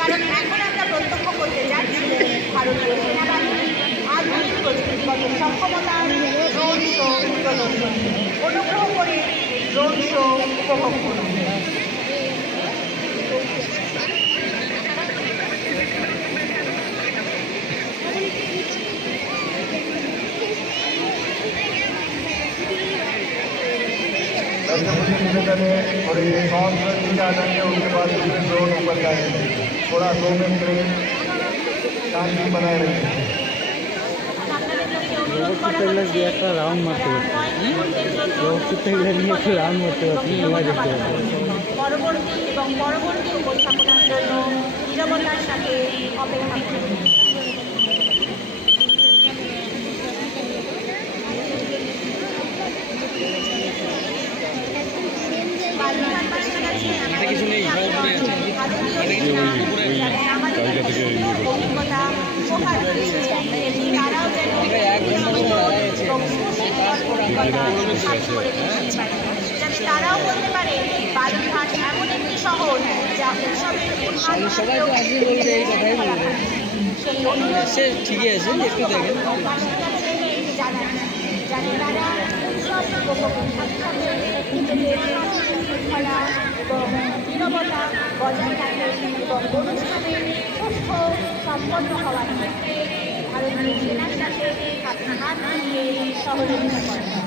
কারণ এখন আমরা প্রত্যক্ষ করতে যাচ্ছি ভারতীয় সেনাবাহিনী আধুনিক প্রযুক্তিগত সক্ষমতার ড্রোন শো প্রদর্শন। অনুগ্রহ করে ড্রোন শো উপভোগ করুন। मुझे निवेदन है और ये कॉन्फ्रेंस की आ जाएंगे उनके बाद दूसरे ड्रोन ऊपर जाएंगे। थोड़ा 2 मिनट के शांति बनाए रखें। একটা রাউন্ড মারতে পারছি নিয়ে একটু রাউন্ড মারতে পারছি পরবর্তী এবং পরবর্তী উপস্থাপনার জন্য নীরবতার সাথে অপেক্ষা করুন। অভিজ্ঞতা উপহার দিয়েছে তারাও যেন যাতে তারাও বলতে পারে বালুরঘাট এমন একটি শহর যা উৎসবের সেই অনুরোধ ঠিকই আছে একটু দেখেন জানান যাতে তারা উৎসব উপভোগের সাথে সাথে নিজেদের শৃঙ্খলা এবং নীরবতা বজায় থাকে এবং অনুষ্ঠানের সুষ্ঠু সম্পন্ন হওয়ার ক্ষেত্রে ভারতীয় সেনার সাথে হাত মিলিয়ে সহযোগিতা করেন।